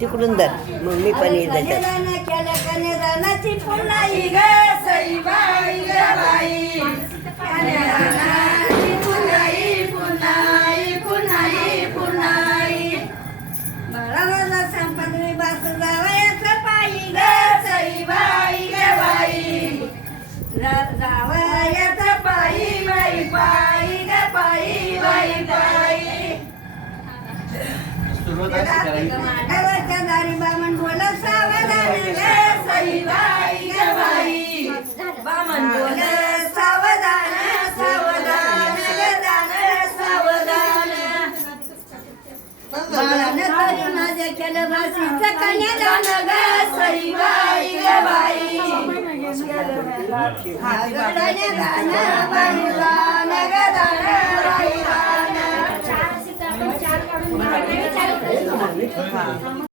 तिकडून धर मग मी पण येईल त्याच्यात. केल्या कन्यादानाची पुन्हाई ग सईबाई ग बाई कन्यादानाची पुन्हाई पुन्हाई पुन्हाई पुन्हाई बाळाला संपत्ती बास जावयाचं पायी ग सईबाई ग बाई जावयाचं पायी बाई पायी ग पायी बाई पायी मांडवाच्या दारी बामण बोल सावधान ग सईबाई ग बाई बामण बोल सावधान सावधान ग दान सावधान बाळानं तरी माझ्या केलं भाषीचं कन्यादान ग सईबाई ग बाई गडाने गाणं बाई गाणं ग दान बाई गाणं